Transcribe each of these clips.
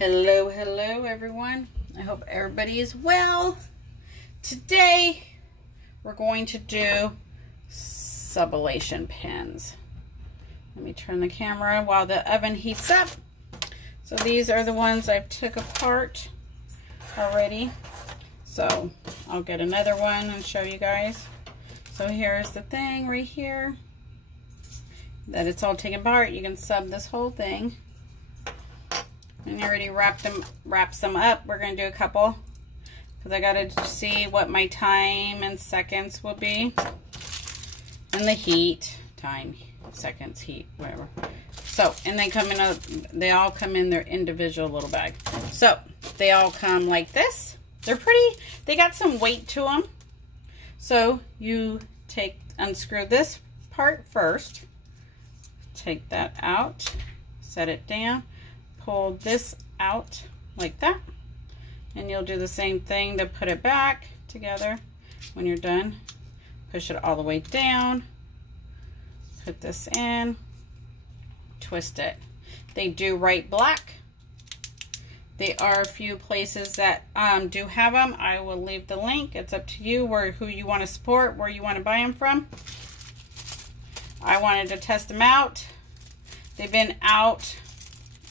Hello everyone. I hope everybody is well. Today we're going to do sublimation pens. Let me turn the camera while the oven heats up. So these are the ones I've took apart already. So I'll get another one and show you guys. So here's the thing right here that it's all taken apart. You can sub this whole thing. And I already wrapped some up. We're going to do a couple because I got to see what my time and seconds will be. And the heat, time, seconds, heat, whatever. So, and they all come in their individual little bag. So, they all come like this. They're pretty, they got some weight to them. So, you unscrew this part first. Take that out, set it down. Pull this out like that, and you'll do the same thing to put it back together. When you're done, push it all the way down, put this in, twist it. They do write black. There are a few places that do have them. I will leave the link. It's up to you who you want to support, where you want to buy them from. I wanted to test them out. They've been out,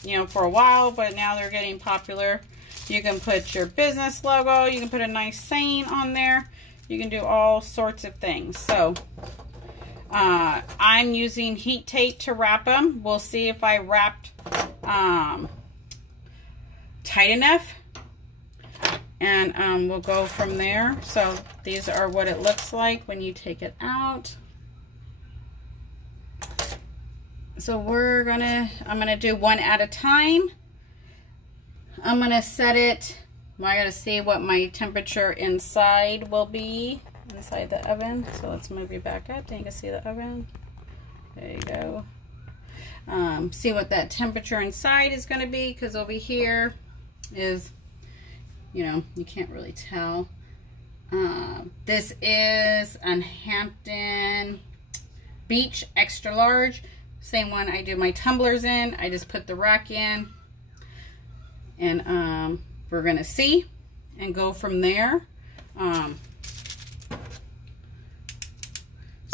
you know, for a while, but now they're getting popular. You can put your business logo, you can put a nice saying on there, you can do all sorts of things. So I'm using heat tape to wrap them. We'll see if I wrapped tight enough, and we'll go from there. So these are what it looks like when you take it out. So I'm gonna do one at a time. I'm gonna set it, well, I gotta see what my temperature inside will be, inside the oven. So let's move you back up, then you can see the oven. There you go. See what that temperature inside is gonna be, because over here is, you know, you can't really tell. This is a Hampton Beach extra large. Same one I do my tumblers in. I just put the rack in, and we're gonna see and go from there.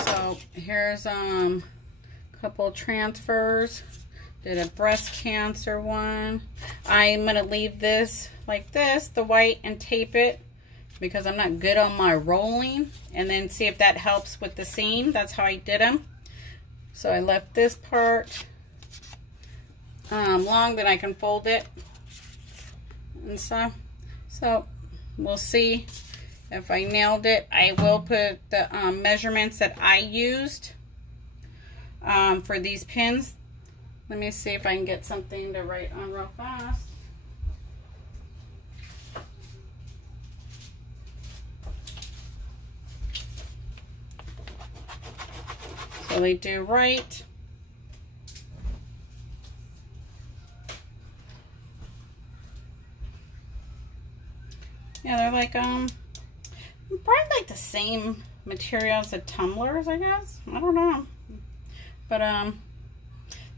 So here's a couple transfers. Did a breast cancer one. I'm gonna leave this like this, the white, and tape it because I'm not good on my rolling, and then see if that helps with the seam. That's how I did them. So I left this part long, then I can fold it and stuff. So we'll see if I nailed it. I will put the measurements that I used for these pins. Let me see if I can get something to write on real fast. So they do right. Yeah, they're like probably like the same material as the tumblers, I guess. I don't know. But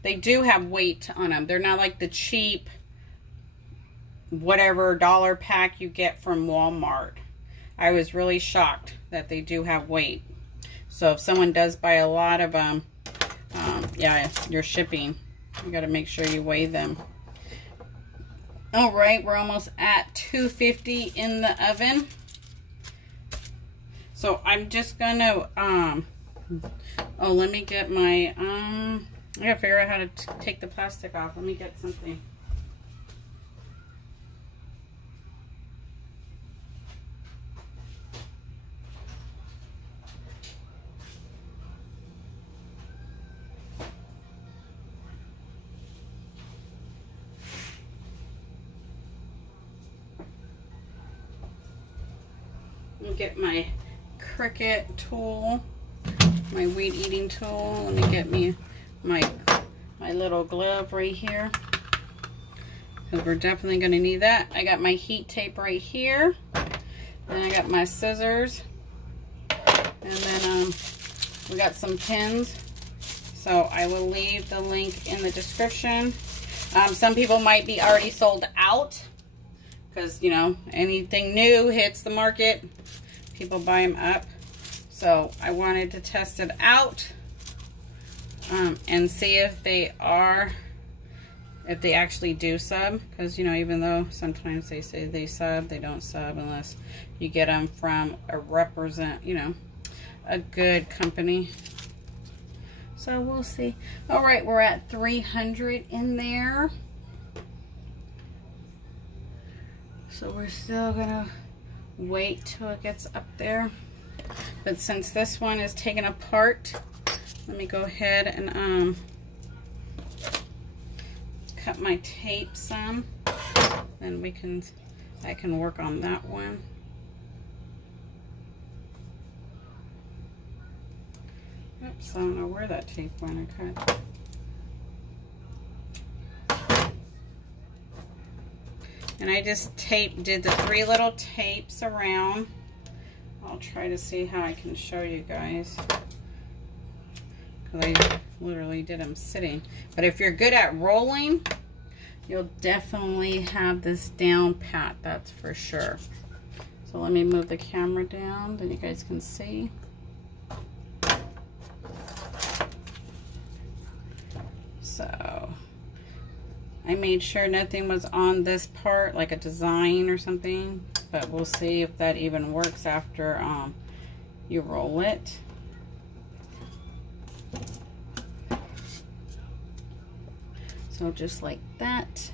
they do have weight on them. They're not like the cheap whatever dollar pack you get from Walmart. I was really shocked that they do have weight. So if someone does buy a lot of them, yeah, your shipping, you got to make sure you weigh them. All right, we're almost at 250 in the oven. So I'm just gonna, oh, let me get my, I gotta figure out how to take the plastic off. Let me get something. Get my Cricut tool, my weed eating tool. Let me get me my little glove right here, because we're definitely going to need that. I got my heat tape right here, and I got my scissors, and then we got some pins. So I will leave the link in the description. Some people might be already sold out because, you know, anything new hits the market, people buy them up. So I wanted to test it out and see if they actually do sub. Because, you know, even though sometimes they say they sub, they don't sub unless you get them from a good company. So we'll see. All right, we're at 300 in there. So we're still gonna wait till it gets up there. But since this one is taken apart, let me go ahead and cut my tape some. Then I can work on that one. Oops, I don't know where that tape went. I cut. And I just did the 3 little tapes around. I'll try to see how I can show you guys. Because I literally did them sitting. But if you're good at rolling, you'll definitely have this down pat, that's for sure. So let me move the camera down, then you guys can see. So I made sure nothing was on this part, like a design or something, but we'll see if that even works after you roll it. So just like that.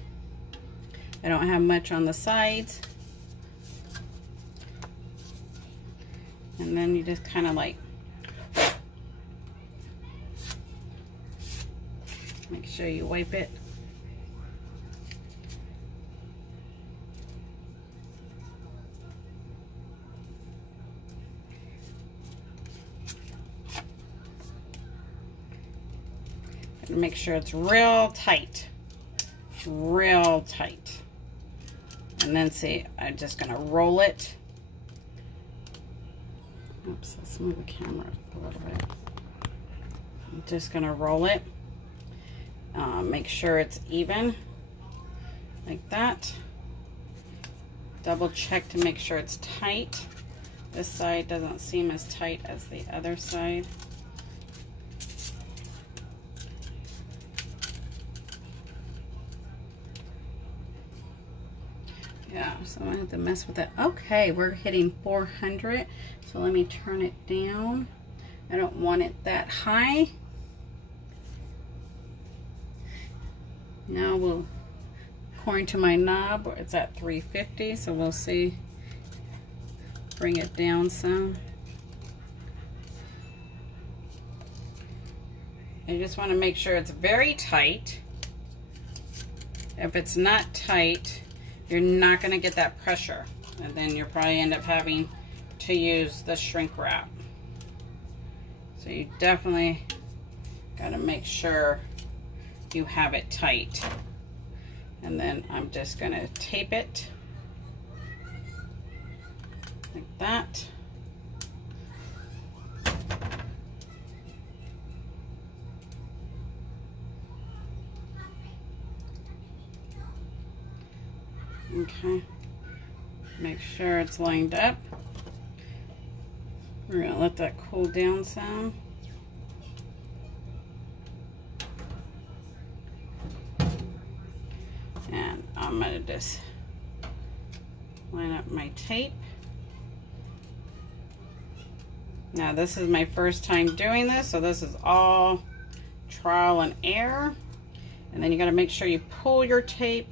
I don't have much on the sides. And then you just kind of like make sure you wipe it. And make sure it's real tight. Real tight. And then see, I'm just gonna roll it. Oops, let's move the camera a little bit. I'm just gonna roll it. Make sure it's even, like that. Double check to make sure it's tight. This side doesn't seem as tight as the other side. Yeah, so I don't have to mess with it. Okay, we're hitting 400. So let me turn it down. I don't want it that high. Now we'll, according to my knob, it's at 350, so we'll see. Bring it down some. I just want to make sure it's very tight. If it's not tight, you're not going to get that pressure, and then you'll probably end up having to use the shrink wrap. So you definitely got to make sure you have it tight. And then I'm just going to tape it like that. Okay, make sure it's lined up. We're going to let that cool down some. And I'm going to just line up my tape. Now this is my first time doing this, so this is all trial and error. And then you got to make sure you pull your tape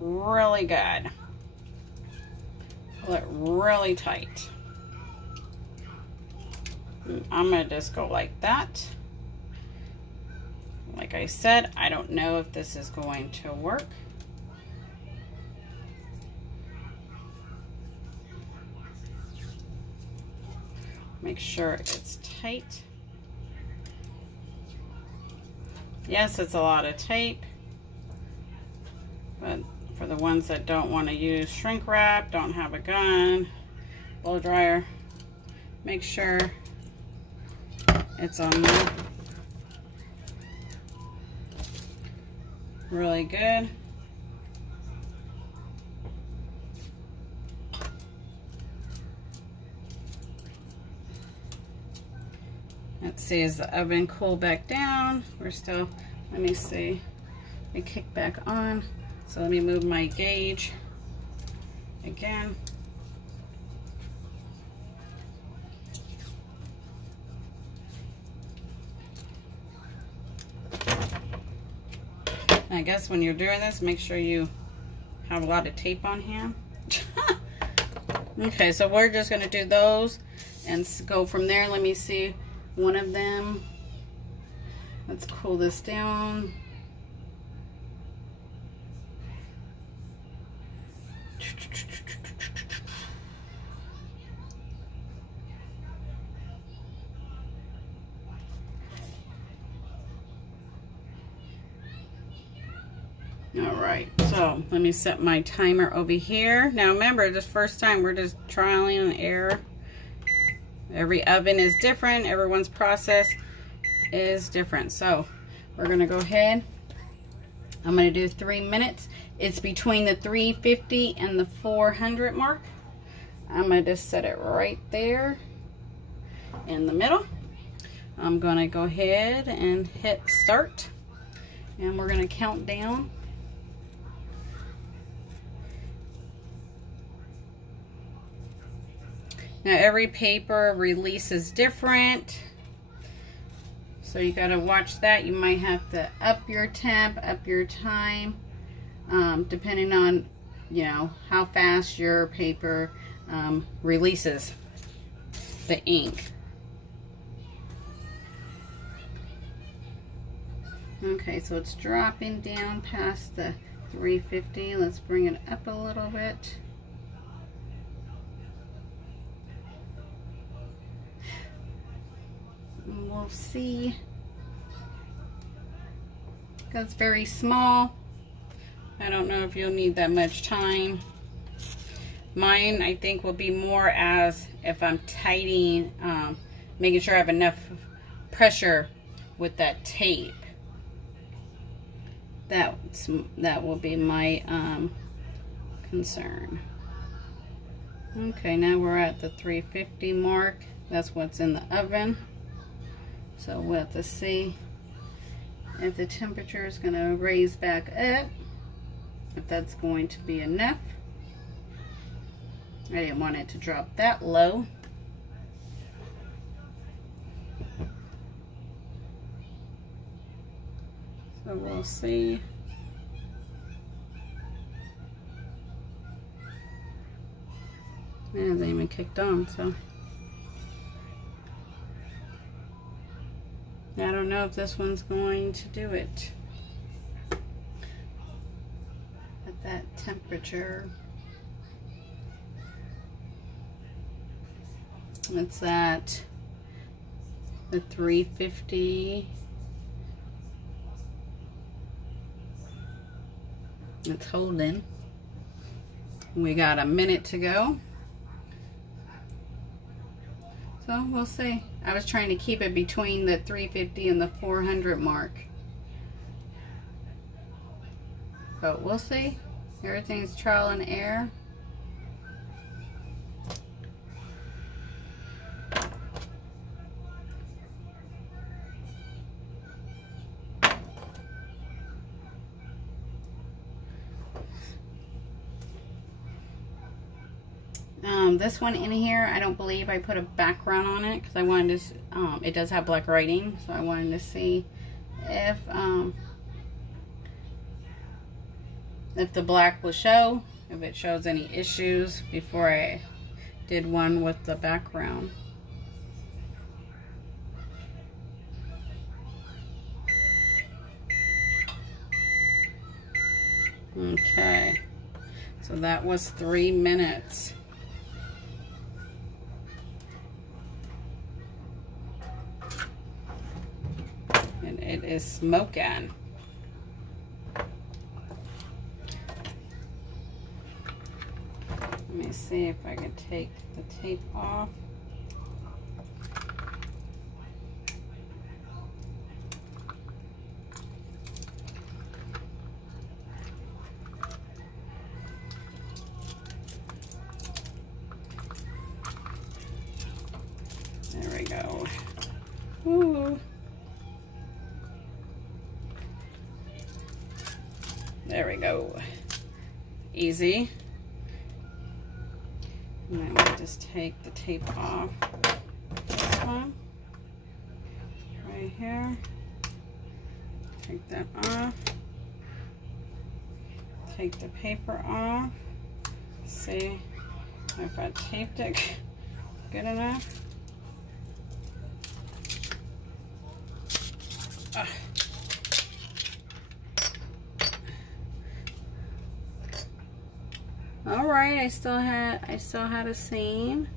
really good. Pull it really tight. And I'm going to just go like that. Like I said, I don't know if this is going to work. Make sure it's tight. Yes, it's a lot of tape, but for the ones that don't want to use shrink wrap, don't have a gun, blow dryer, make sure it's on there. really good. Let's see, is the oven cool back down? We're still, let me see, it kicked back on. So let me move my gauge again. I guess when you're doing this, make sure you have a lot of tape on hand. Okay, so we're just going to do those and go from there. Let me see one of them. Let's cool this down. Alright, so let me set my timer over here. Now remember, this first time we're just trialing and error. Every oven is different. Everyone's process is different. So we're going to go ahead. I'm going to do 3 minutes. It's between the 350 and the 400 mark. I'm going to just set it right there in the middle. I'm going to go ahead and hit start. And we're going to count down. Now every paper release is different, so you got to watch that. You might have to up your temp, up your time, depending on, you know, how fast your paper releases the ink. Okay, so it's dropping down past the 350. Let's bring it up a little bit. And we'll see. That's very small. I don't know if you'll need that much time. Mine, I think, will be more as if I'm tightening, making sure I have enough pressure with that tape. That will be my concern. Okay, now we're at the 350 mark. That's what's in the oven. So we'll have to see if the temperature is going to raise back up, if that's going to be enough. I didn't want it to drop that low. So we'll see. It hasn't even kicked on, so I don't know if this one's going to do it at that temperature. It's at the 350. It's holding. We got a minute to go. So we'll see. I was trying to keep it between the 350 and the 400 mark. But we'll see. Everything's trial and error. This one in here, I don't believe I put a background on it because I wanted to, it does have black writing, so I wanted to see if the black will show, if it shows any issues before I did one with the background. Okay, so that was 3 minutes. And it is smoking. Let me see if I can take the tape off. we go. Easy. And then we'll just take the tape off this one right here. Take that off. Take the paper off. See if I taped it good enough. All right, I still had a seam.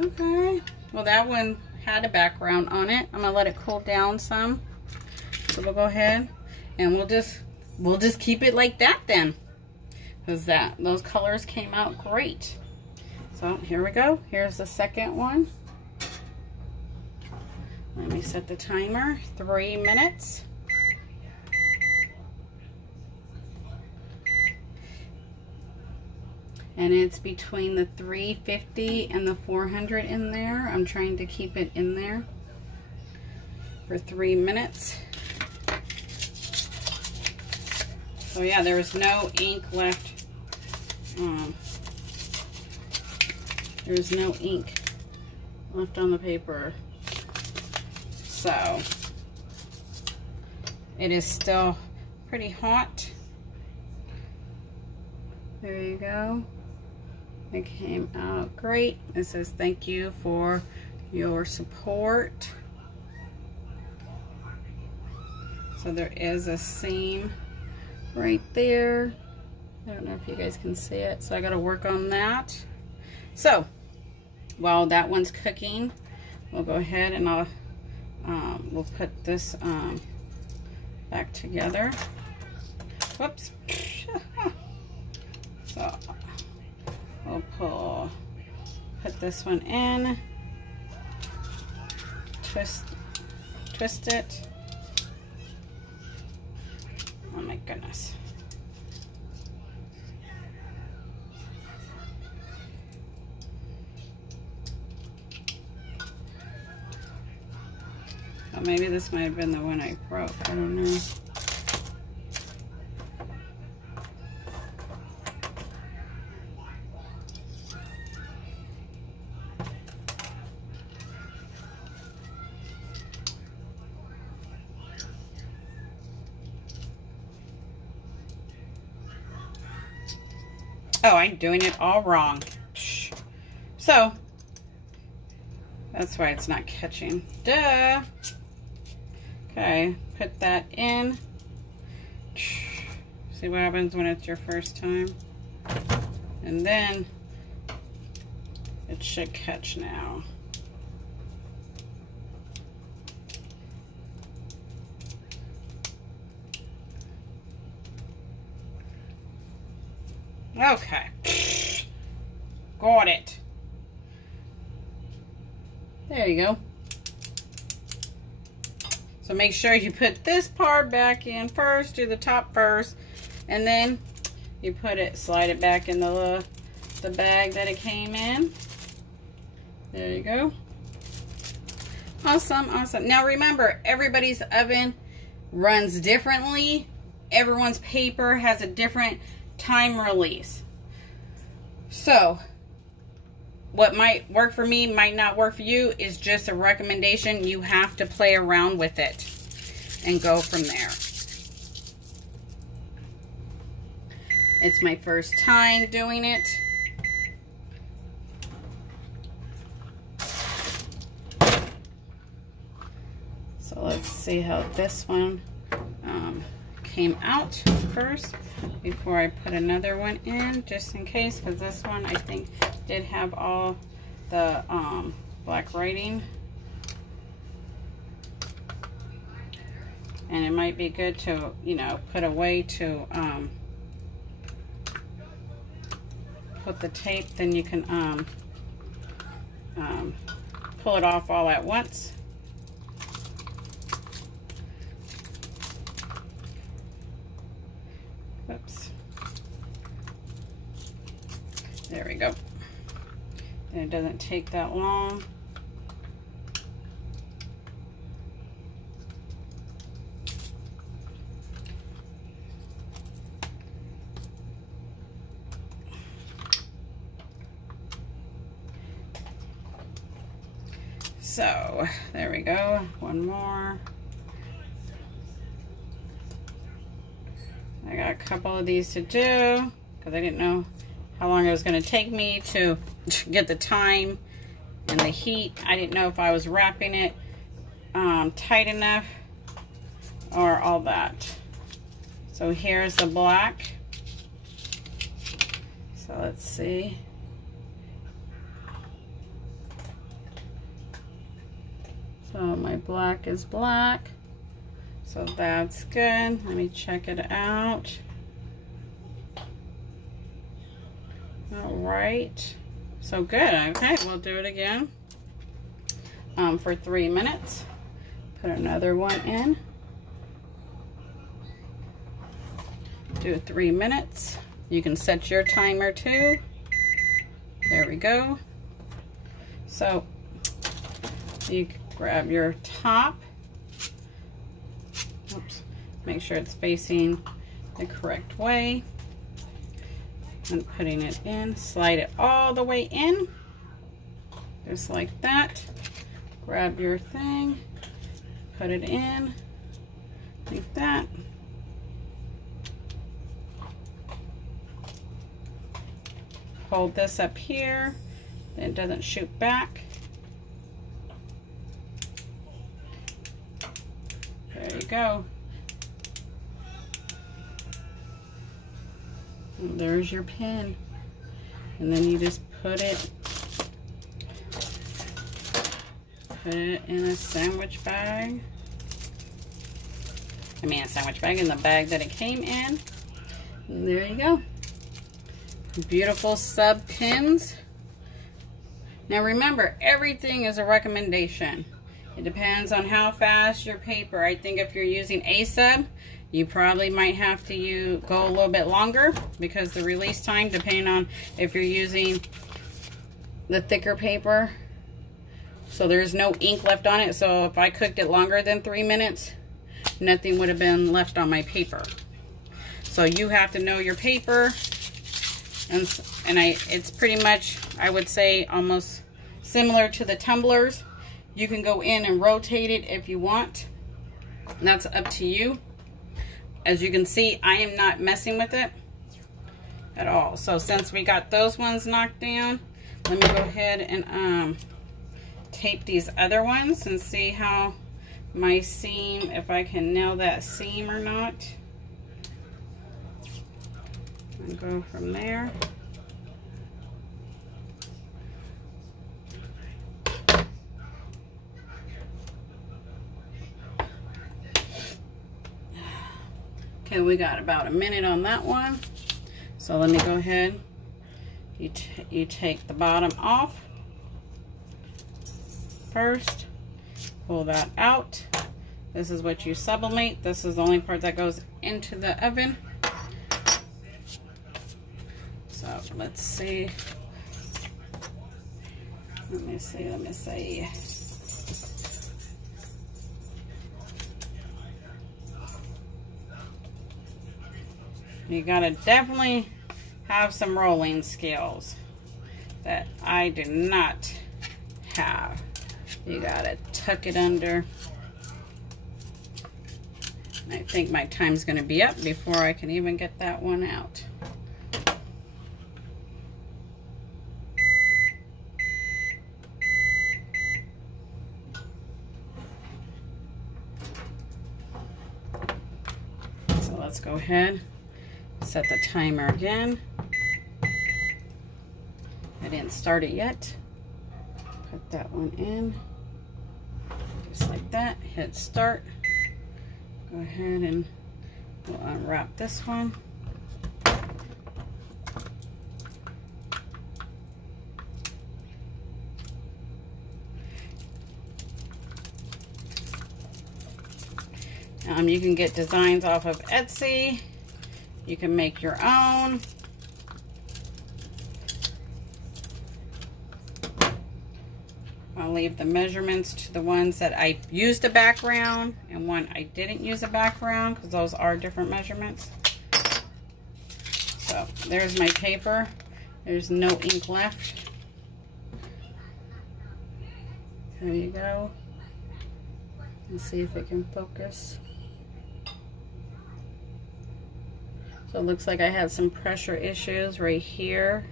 Okay. Well, that one had a background on it. I'm gonna let it cool down some. So we'll go ahead and we'll just keep it like that then, because those colors came out great. So here we go. Here's the second one. Let me set the timer. 3 minutes. And it's between the 350 and the 400 in there. I'm trying to keep it in there for 3 minutes. So yeah, there was no ink left. There was no ink left on the paper. So it is still pretty hot. There you go. It came out great. It says thank you for your support. So there is a seam right there. I don't know if you guys can see it, so I got to work on that. So while that one's cooking, we'll go ahead and we'll put this back together. Whoops. So we'll put this one in, twist it. Oh my goodness. Oh, maybe this might have been the one I broke. I don't know. Oh, I'm doing it all wrong. So, that's why it's not catching. Duh. Okay, put that in. See what happens when it's your first time. And then it should catch now. Okay. Got it. There you go. So make sure you put this part back in first, do the top first, and then you slide it back in the bag that it came in. There you go. Awesome, awesome. Now remember, everybody's oven runs differently. Everyone's paper has a different time release. So what might work for me might not work for you. Is just a recommendation. You have to play around with it and go from there. It's my first time doing it. So let's see how this one came out first before I put another one in, just in case, because this one I think did have all the black writing, and it might be good to, you know, put away to put the tape, then you can pull it off all at once. Oops. There we go. And it doesn't take that long. So there we go. One more. I got a couple of these to do because I didn't know how long it was going to take me to get the time and the heat. I didn't know if I was wrapping it tight enough or all that. So here's the black. So let's see. So my black is black. So that's good. Let me check it out. All right. So good. Okay, we'll do it again for 3 minutes. Put another one in. Do 3 minutes. You can set your timer too. There we go. So you grab your top. Oops. Make sure it's facing the correct way. And putting it in. Slide it all the way in. Just like that. Grab your thing. Put it in. Like that. Hold this up here. Then it doesn't shoot back. There you go. And there's your pen. And then you just put it in a sandwich bag. I mean a sandwich bag in the bag that it came in. And there you go. Beautiful sub pens. Now remember, everything is a recommendation. It depends on how fast your paper. I think if you're using A sub, you probably might have to go a little bit longer because the release time, depending on if you're using the thicker paper. So there's no ink left on it. So if I cooked it longer than 3 minutes, nothing would have been left on my paper. So you have to know your paper. And it's pretty much, I would say, almost similar to the tumblers. You can go in and rotate it if you want. And that's up to you. As you can see, I am not messing with it at all. So since we got those ones knocked down, let me go ahead and tape these other ones and see how my seam, if I can nail that seam or not. And go from there. Okay, we got about a minute on that one. So let me go ahead. You take the bottom off first. Pull that out. This is what you sublimate. This is the only part that goes into the oven. So let's see. Let me see. You gotta definitely have some rolling skills that I do not have. You gotta tuck it under. I think my time's gonna be up before I can even get that one out. So let's go ahead. Set the timer again. I didn't start it yet. Put that one in. Just like that. Hit start. Go ahead and we'll unwrap this one. You can get designs off of Etsy. You can make your own. I'll leave the measurements to the ones that I used a background and one I didn't use a background, because those are different measurements. So there's my paper. There's no ink left. There you go. Let's see if it can focus. So it looks like I had some pressure issues right here.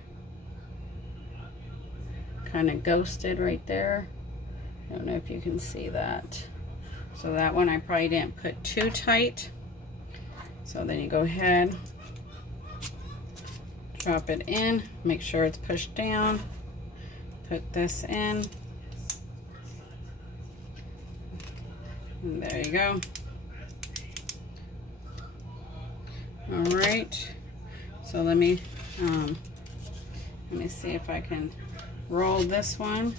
Kind of ghosted right there. I don't know if you can see that. So that one I probably didn't put too tight. So then you go ahead, drop it in, make sure it's pushed down, put this in, and there you go. All right, so let me see if I can roll this one.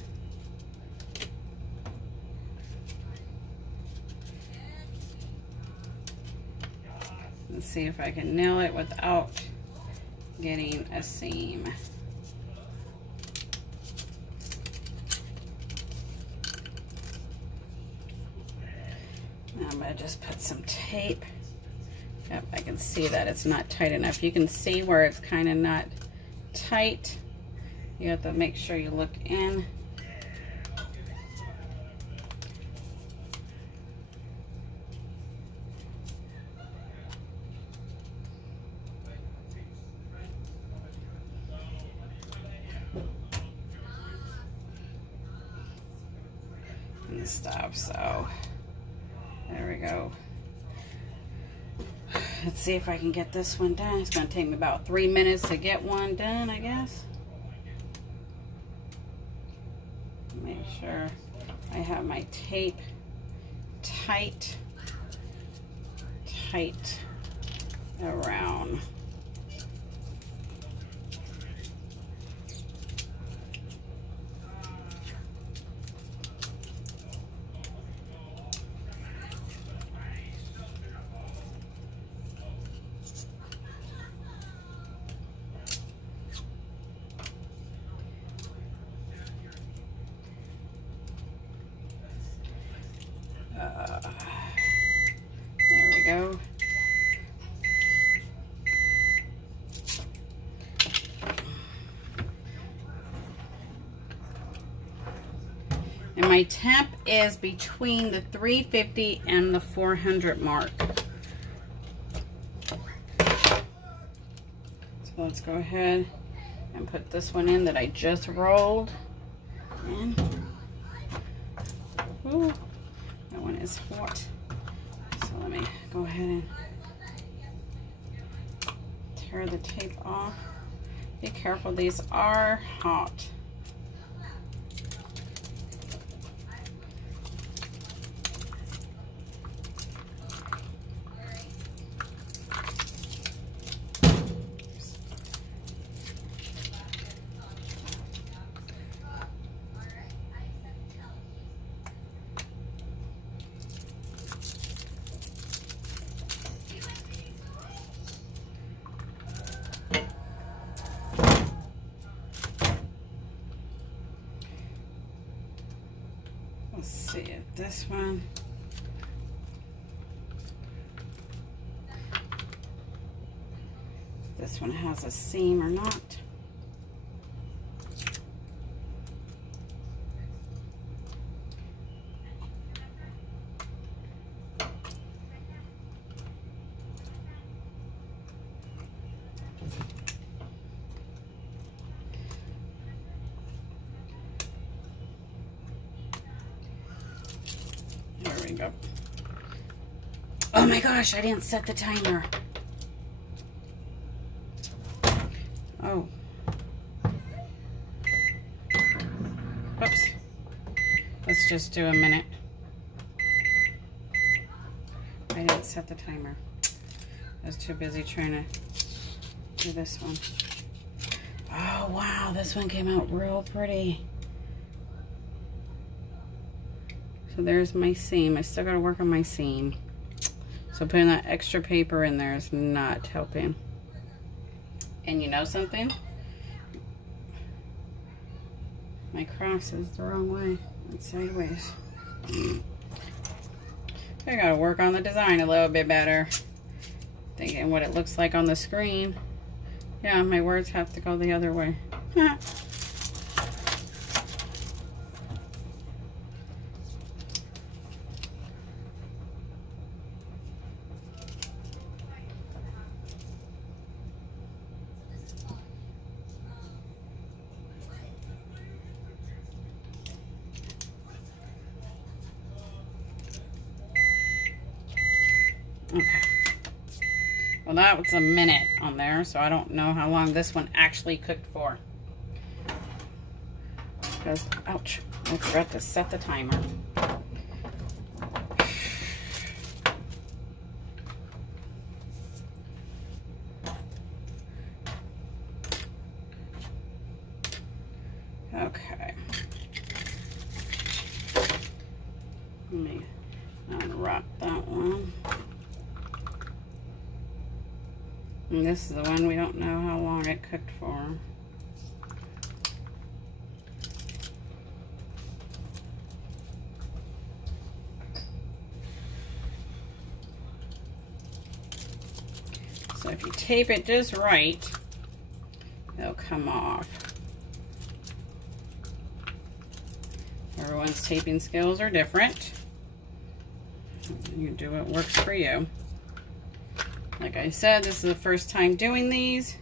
Let's see if I can nail it without getting a seam. Now I'm going to just put some tape. Yep, I can see that it's not tight enough. You can see where it's kind of not tight. You have to make sure you look in. And stuff, so there we go. Let's see if I can get this one done. It's going to take me about 3 minutes to get one done, I guess. Make sure I have my tape tight around. There we go. And my temp is between the 350 and the 400 mark. So let's go ahead and put this one in that I just rolled in. Ooh, that one is hot. So let me go ahead and tear the tape off. Be careful, these are hot. Let's see if this one, has a seam or not. There we go. Oh my gosh, I didn't set the timer. Oh. Oops. Let's just do a minute. I didn't set the timer. I was too busy trying to do this one. Oh wow, this one came out real pretty. So there's my seam. I still gotta work on my seam. So putting that extra paper in there is not helping. And you know something? My cross is the wrong way. It's sideways. I gotta work on the design a little bit better. Thinking what it looks like on the screen. Yeah, my words have to go the other way. Well, that was a minute on there, so I don't know how long this one actually cooked for. Because, ouch, I forgot to set the timer. Okay. Let me unwrap that one. And this is the one we don't know how long it cooked for. So if you tape it just right, it'll come off. Everyone's taping skills are different. You do what works for you. Like I said, this is the first time doing these.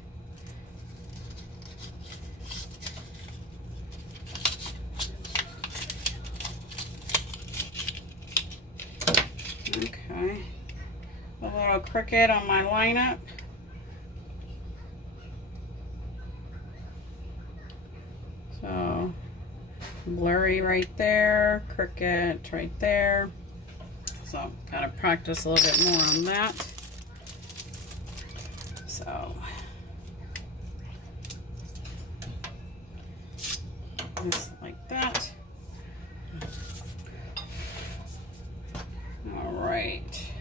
Okay. A little crooked on my lineup. So, blurry right there, crooked right there. So, gotta practice a little bit more on that. So, just like that. All right.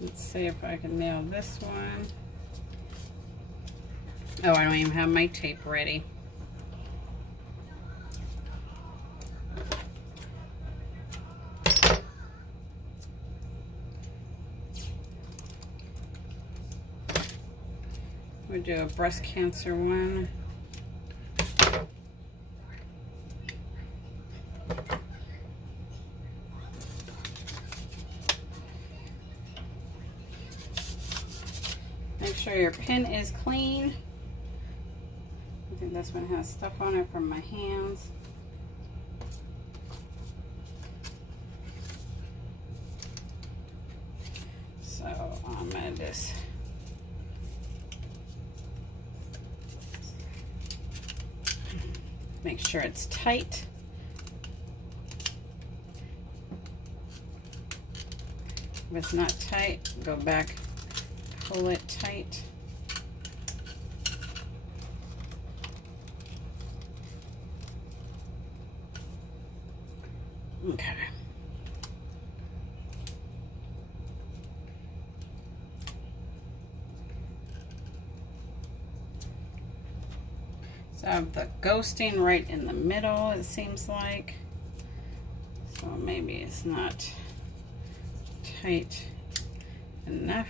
Let's see if I can nail this one. Oh, I don't even have my tape ready. We'll do a breast cancer one. Make sure your pen is clean. I think this one has stuff on it from my hands. So I'm gonna just make sure it's tight. If it's not tight, go back, pull it tight. Okay. So I have the ghosting right in the middle, it seems like. So maybe it's not tight enough.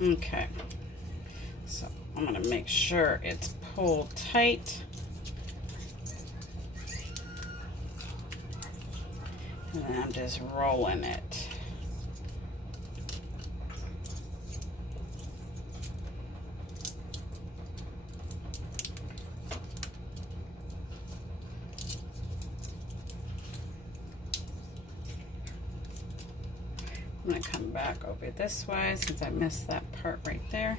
Okay, so I'm going to make sure it's pulled tight. And then I'm just rolling it. I'm going to come back over this way since I missed that part right there.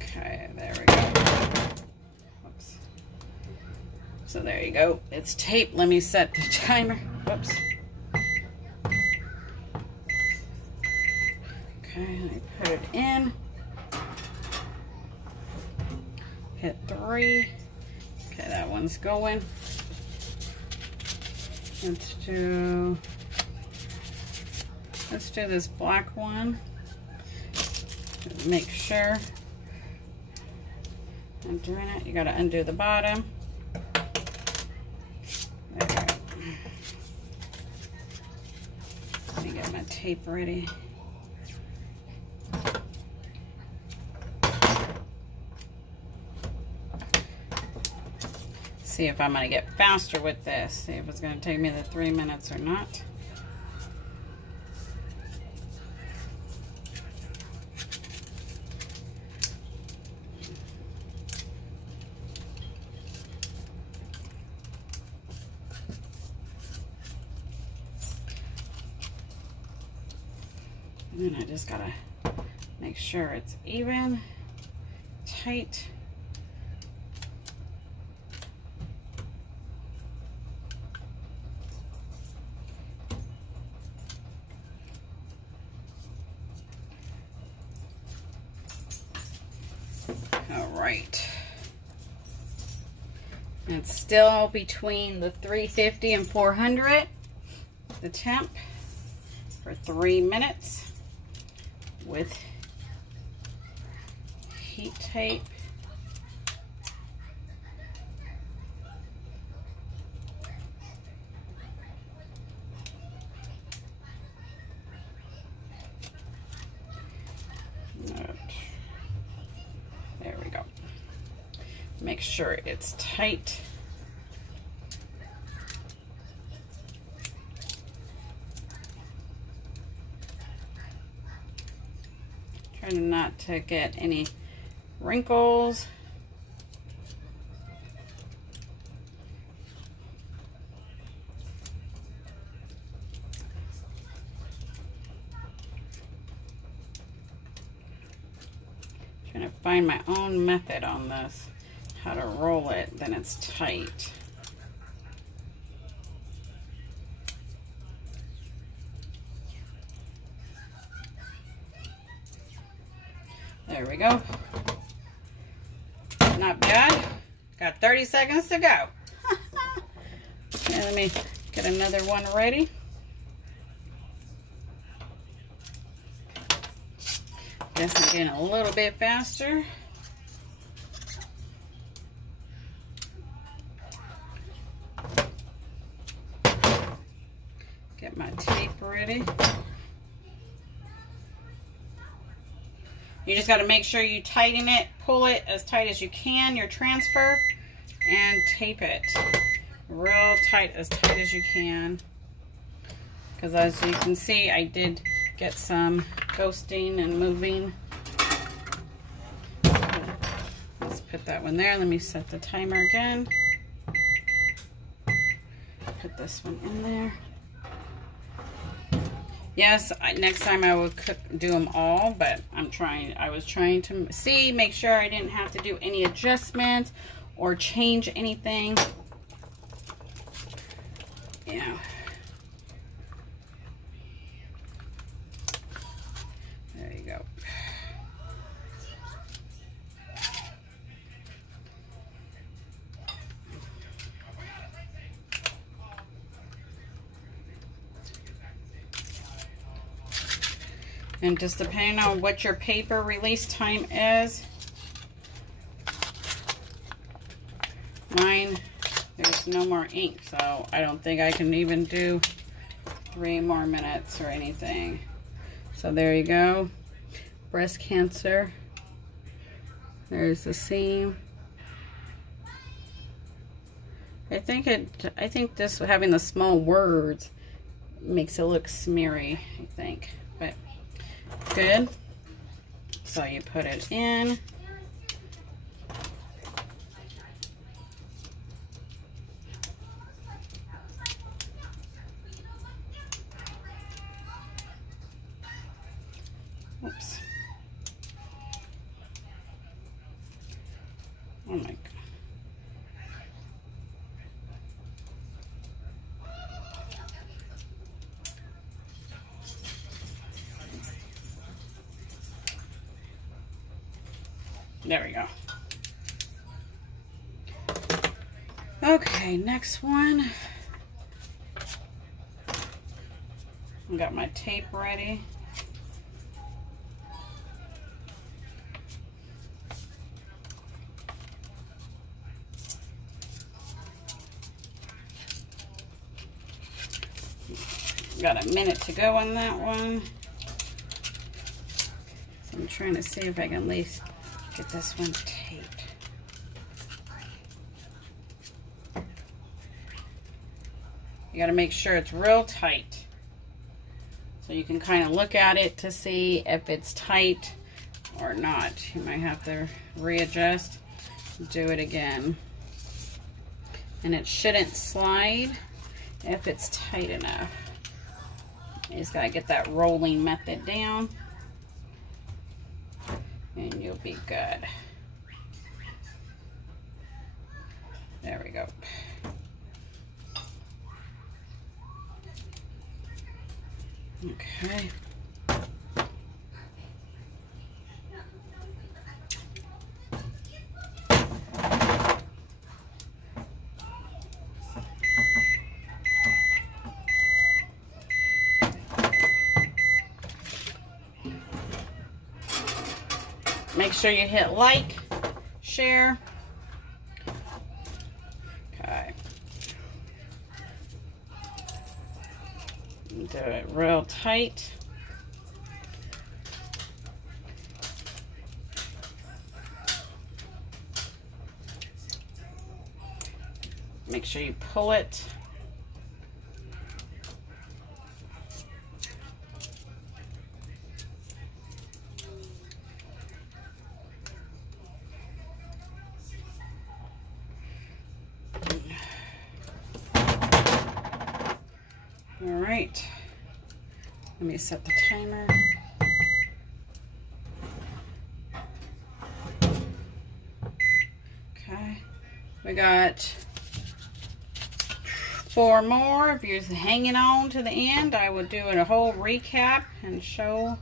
Okay, there we go. Whoops. So there you go. It's taped. Let me set the timer. Whoops. Okay, I put it in. Hit 3. Okay, that one's going. Let's do this black one. Make sure I'm doing it. You got to undo the bottom. There we go. Let me get my tape ready. See if I'm going to get faster with this. See if it's going to take me the 3 minutes or not. And then I just got to make sure it's even, tight. Right. And it's still between the 350 and 400, the temp, for 3 minutes with heat tape. There we go. Make sure it's tight. Trying not to get any wrinkles. Trying to find my own method on this, how to roll it, then it's tight. There we go. Not bad. Got 30 seconds to go. Okay, let me get another one ready. Guess I'm getting a little bit faster. Get my tape ready. You just got to make sure you tighten it, pull it as tight as you can, your transfer, and tape it real tight, as tight as you can. Because as you can see, I did get some ghosting and moving. Let's put that one there. Let me set the timer again. Put this one in there. Yes, next time I will do them all, but I was trying to see, make sure I didn't have to do any adjustments or change anything. Yeah. There you go. And just depending on what your paper release time is, mine, there's no more ink, so I don't think I can even do 3 more minutes or anything. So there you go. Breast cancer. There's the seam. I think this having the small words makes it look smeary, I think. But good. So you put it in. Oops. Oh my God. There we go. Okay, next one. I got my tape ready. Got a minute to go on that one. So I'm trying to see if I can at least get this one taped. You got to make sure it's real tight. So you can kind of look at it to see if it's tight or not. You might have to readjust, do it again. And it shouldn't slide if it's tight enough. You just got to get that rolling method down and you'll be good. There we go. Okay. Make sure you hit like, share. Okay. Do it real tight. Make sure you pull it. All right, let me set the timer. Okay, we got 4 more. If you're hanging on to the end, I would do a whole recap and show.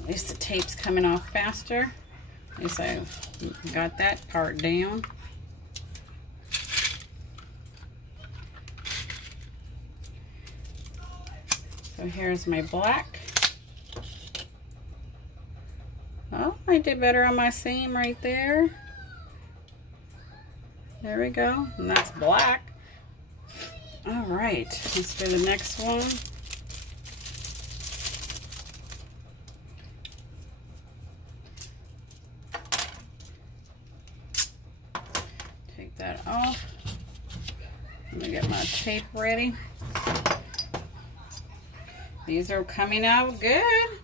At least the tape's coming off faster. At least I got that part down. So here's my black. Oh, I did better on my seam right there. There we go. And that's black. All right, let's do the next one. Take that off. Let me get my tape ready. These are coming out good.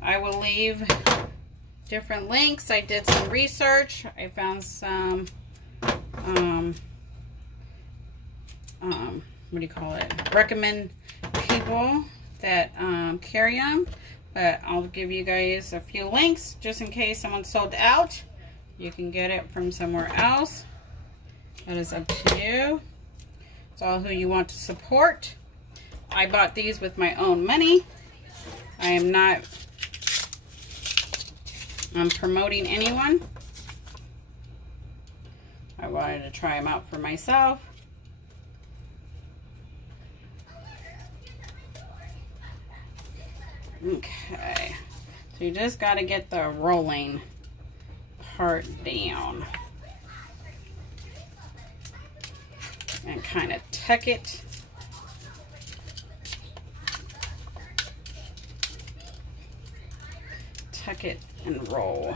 I will leave different links. I did some research. I found some, what do you call it? Recommend people that carry them. But I'll give you guys a few links just in case someone sold out. You can get it from somewhere else. That is up to you. It's all who you want to support. I bought these with my own money. I am not promoting anyone. I wanted to try them out for myself. Okay, so you just got to get the rolling part down and kind of tuck it. Tuck it and roll.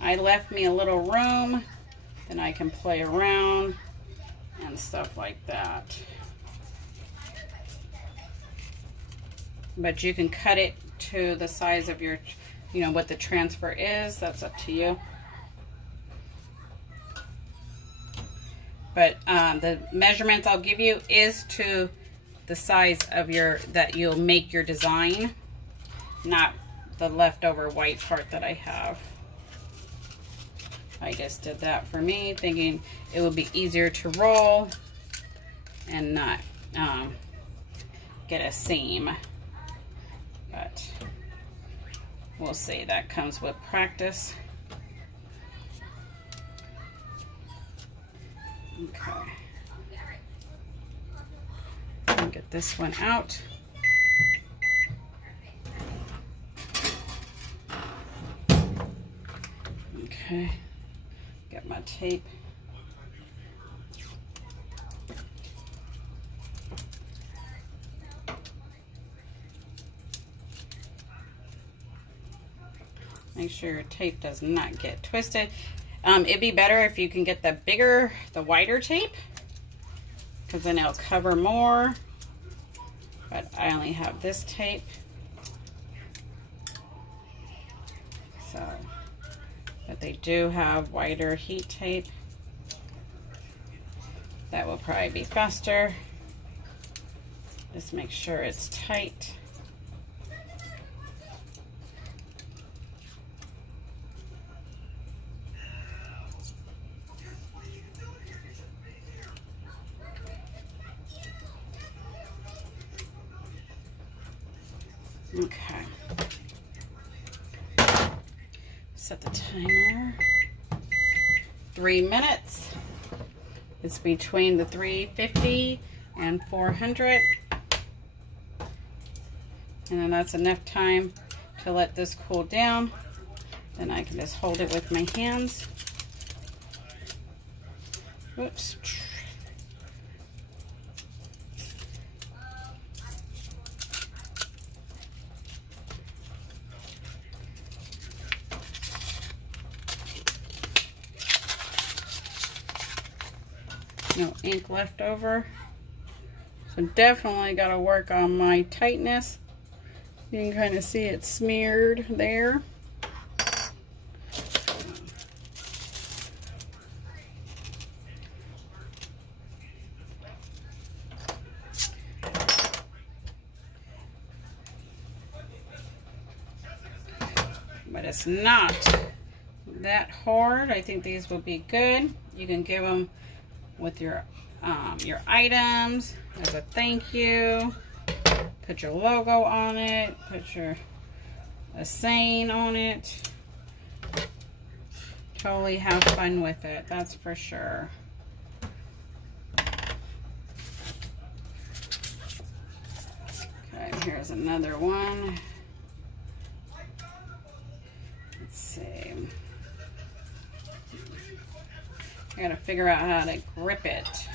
I left me a little room, then I can play around and stuff like that. But you can cut it to the size of your, you know, what the transfer is. That's up to you. But the measurements I'll give you is to the size of your, that you'll make your design, not the leftover white part that I have. I just did that for me, thinking it would be easier to roll and not get a seam. But we'll see, that comes with practice. Okay. I'll get this one out. Okay. my tape. Make sure your tape does not get twisted. It'd be better if you can get the bigger, the wider tape, because then it'll cover more. But I only have this tape. So, but they do have wider heat tape. That will probably be faster. Just make sure it's tight. Okay. Set the timer. 3 minutes. It's between the 350 and 400. And then that's enough time to let this cool down. Then I can just hold it with my hands. Oops. No ink left over. So definitely got to work on my tightness. You can kind of see it smeared there. But it's not that hard. I think these will be good. You can give them with your items as a thank you. Put your logo on it. Put a saying on it. Totally have fun with it. That's for sure. Okay, here's another one. Let's see. I gotta figure out how to grip it.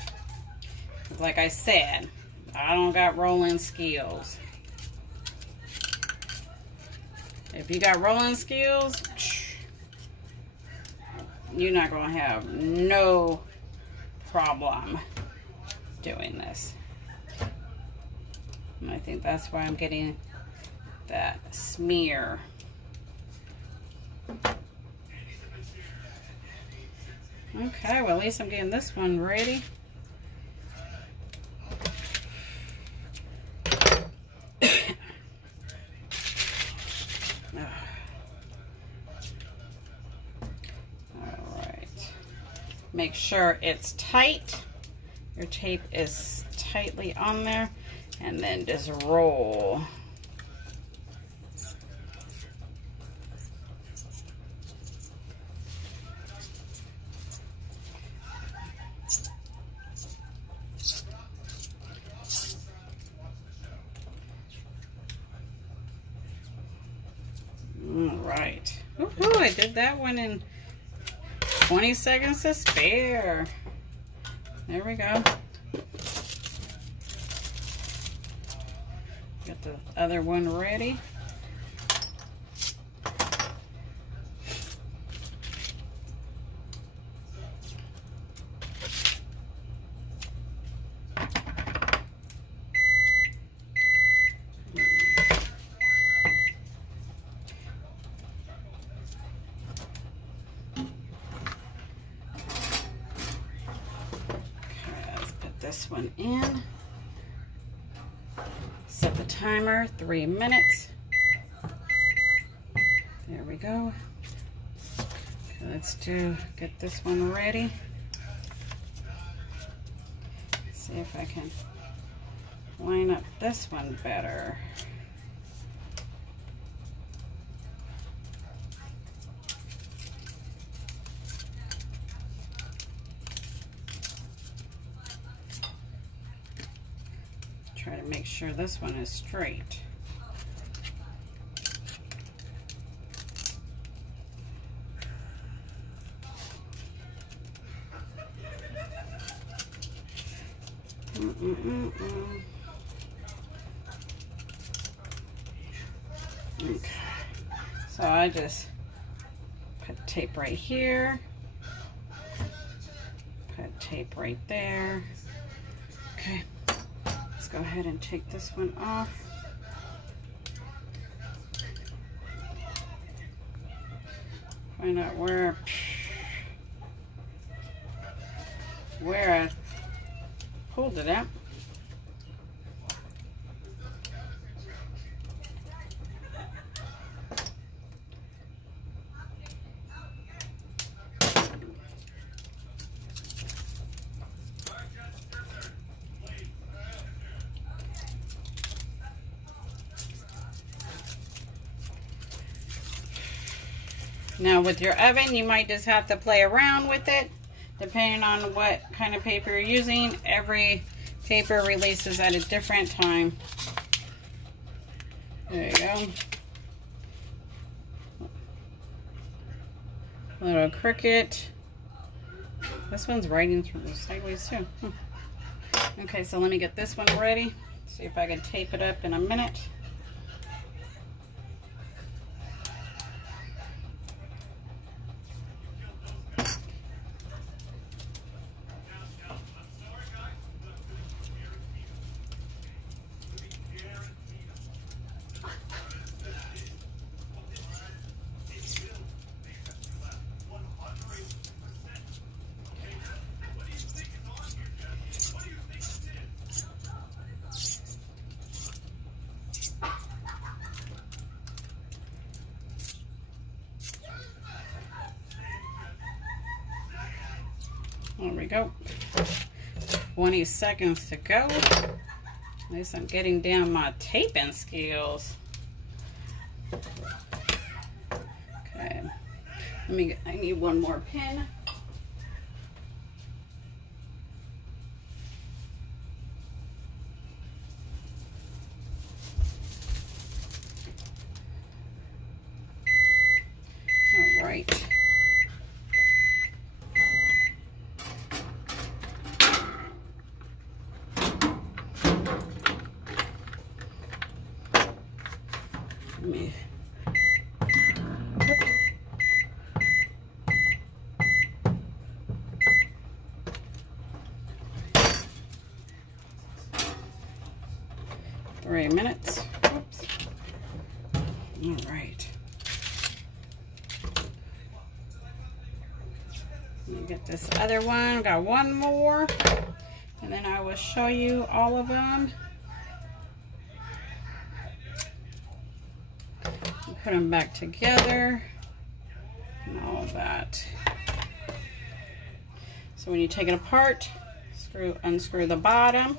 Like I said, I don't got rolling skills. If you got rolling skills, you're not gonna have no problem doing this. And I think that's why I'm getting that smear. Okay, well, at least I'm getting this one ready. Alright. Make sure it's tight. Your tape is tightly on there. And then just roll. Alright. Woohoo, I did that one in 20 seconds to spare. There we go. Get the other one ready. This one in. Set the timer, 3 minutes. There we go. Okay, let's get this one ready. See if I can line up this one better. Try to make sure this one is straight. Okay, so I just put tape right here, put tape right there. Okay, let's go ahead and take this one off. Find out where I pulled it at. Now with your oven, you might just have to play around with it, depending on what kind of paper you're using. Every paper releases at a different time. There you go. A little crooked. This one's writing through sideways too. Okay, so let me get this one ready. See if I can tape it up in a minute. There we go. 20 seconds to go. At least I'm getting down my taping skills. Okay. I need one more pin. All right. Me. 3 minutes. Oops. All right. Let me get this other one. Got one more, and then I will show you all of them. Put them back together and all of that. So when you take it apart, unscrew the bottom,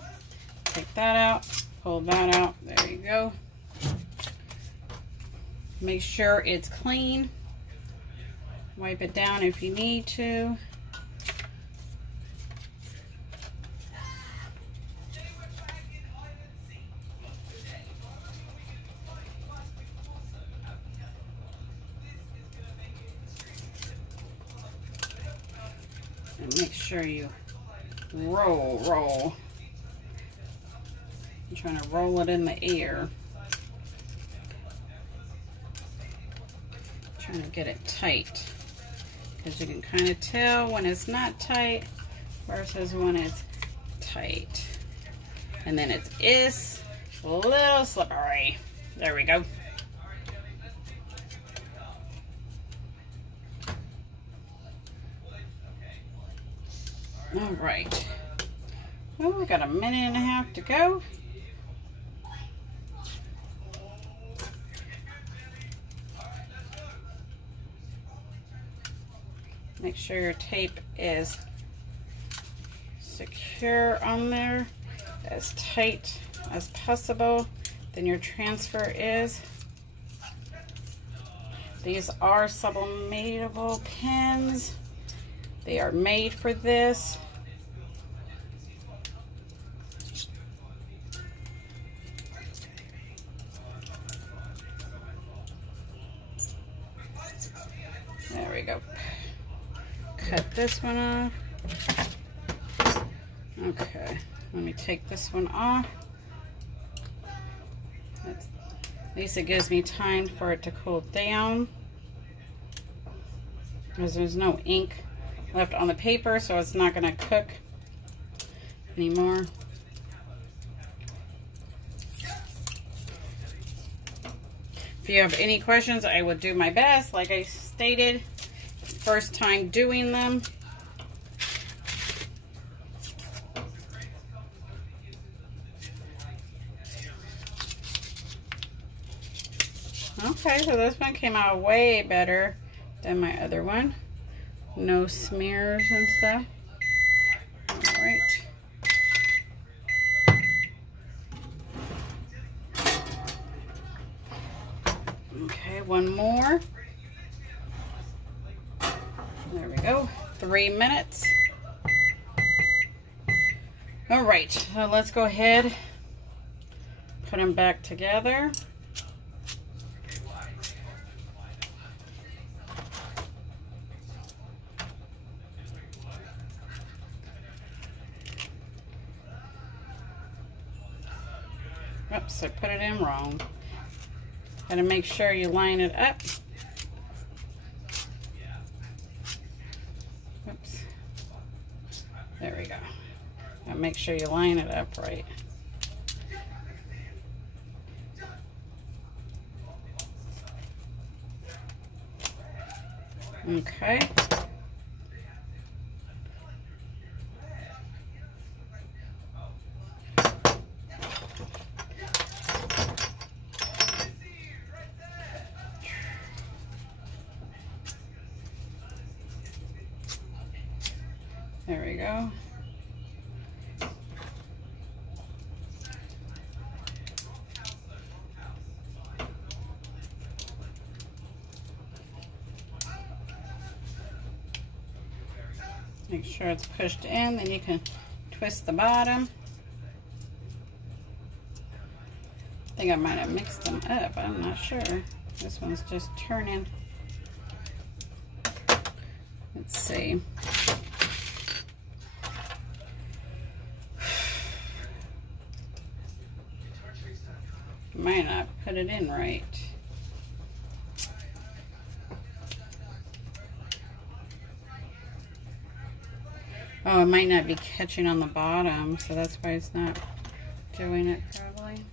take that out, pull that out. There you go. Make sure it's clean. Wipe it down if you need to. And make sure you roll. I'm trying to roll it in the air. Trying to get it tight, because you can kind of tell when it's not tight versus when it's tight. And then it is a little slippery. There we go. All right. Well, we got a minute and a half to go. Make sure your tape is secure on there, as tight as possible. Then your transfer is. These are sublimatable pens. They are made for this. There we go. Cut this one off. Okay, Let me take this one off. At least it gives me time for it to cool down, because there's no ink left on the paper, so it's not going to cook anymore. If you have any questions, I will do my best. Like I stated, first time doing them. Okay, so this one came out way better than my other one. No smears and stuff. All right. Okay, one more. There we go. 3 minutes. All right, so let's go ahead, put them back together. Oops, I put it in wrong. Gotta make sure you line it up. Oops. There we go. Gotta make sure you line it up right. Okay. There we go. Make sure it's pushed in, then you can twist the bottom. I think I might have mixed them up, I'm not sure. This one's just turning. Let's see. Might not put it in right. Oh, it might not be catching on the bottom, so that's why it's not doing it probably.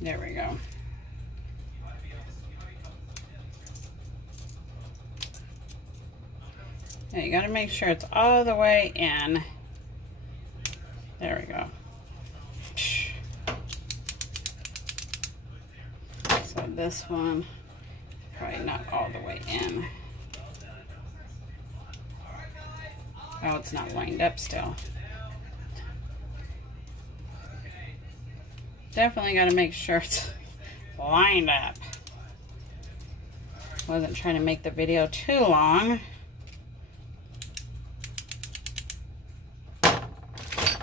There we go. Now you gotta make sure it's all the way in. There we go. So this one, probably not all the way in. Oh, it's not lined up still. Definitely got to make sure it's lined up. Wasn't trying to make the video too long.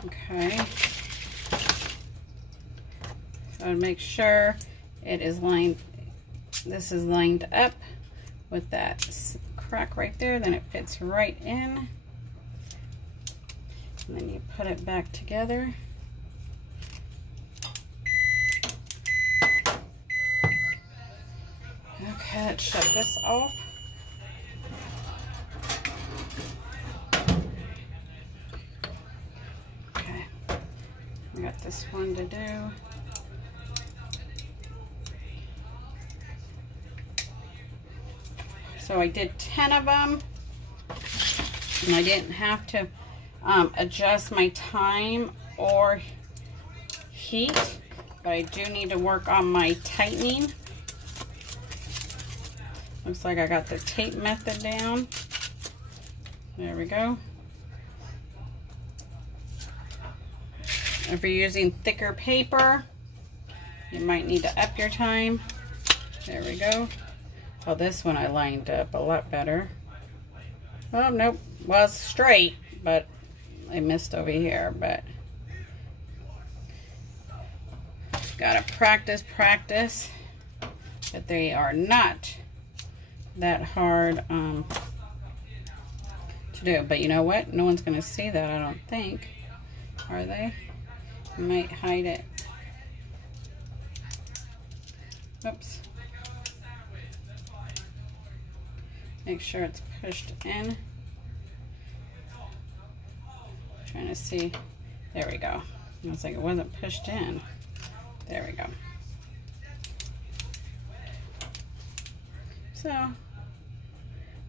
Okay. So make sure it is lined. This is lined up with that crack right there. Then it fits right in. And then you put it back together. Okay, let's shut this off. Okay, I got this one to do. So I did 10 of them, and I didn't have to adjust my time or heat, but I do need to work on my tightening. Looks like I got the tape method down. There we go. If you're using thicker paper, you might need to up your time. There we go. Oh, this one I lined up a lot better. Oh, nope. Well, it's straight, but I missed over here. But gotta practice, but they are not that hard to do. But you know what? No one's gonna see that, I don't think. Are they? I might hide it. Oops. Make sure it's pushed in. Trying to see. There we go. I was like, it wasn't pushed in. There we go. So,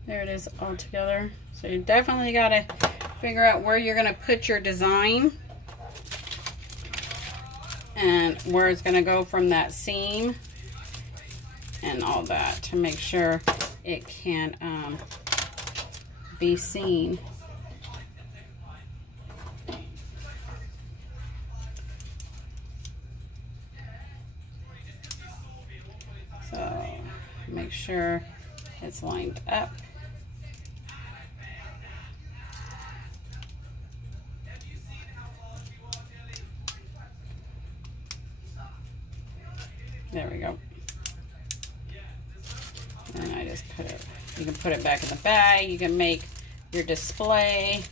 there it is all together. So you definitely got to figure out where you're going to put your design and where it's going to go from that seam and all that to make sure it can be seen. So make sure it's lined up. There we go. And I just put it, you can put it back in the bag. You can make your display,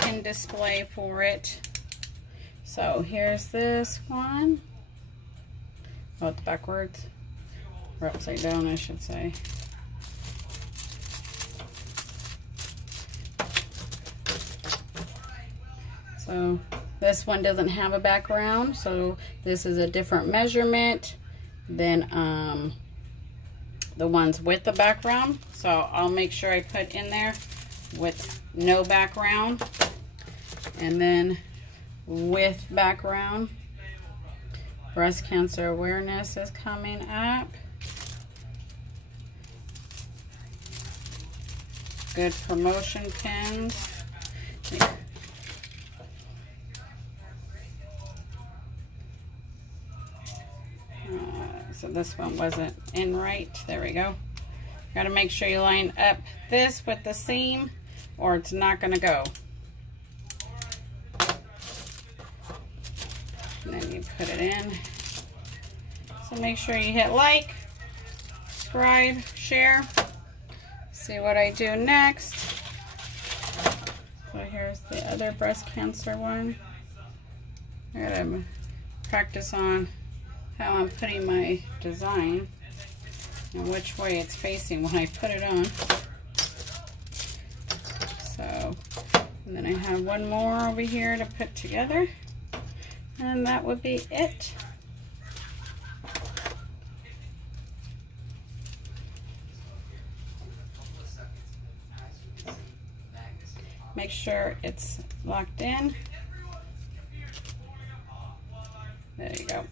pin display for it. So here's this one. Oh, it's backwards. Or upside down, I should say. So this one doesn't have a background, so this is a different measurement than the ones with the background. So I'll make sure I put in there with no background, and then with background. Breast cancer awareness is coming up. Good promotion pins. So this one wasn't in right. There we go. Got to make sure you line up this with the seam or it's not going to go. And then you put it in. So make sure you hit like, subscribe, share. See what I do next. So here's the other breast cancer one. I gotta practice on how I'm putting my design and which way it's facing when I put it on. So, and then I have one more over here to put together, and that would be it. Make sure it's locked in. There you go.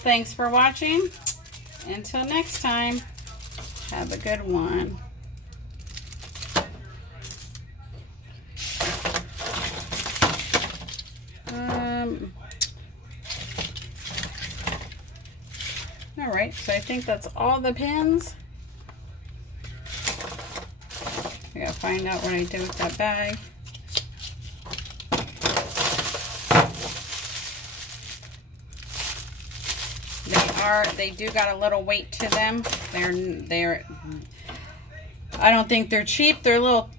Thanks for watching. Until next time, have a good one. All right, so I think that's all the pins. I gotta find out what I did with that bag. They do got a little weight to them. They're I don't think they're cheap. They're a little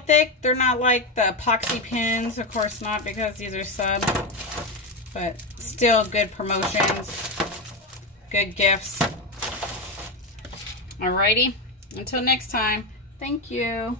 thick. They're not like the epoxy pins, of course not, because these are sub, but still good promotions, good gifts. Alrighty, until next time, thank you.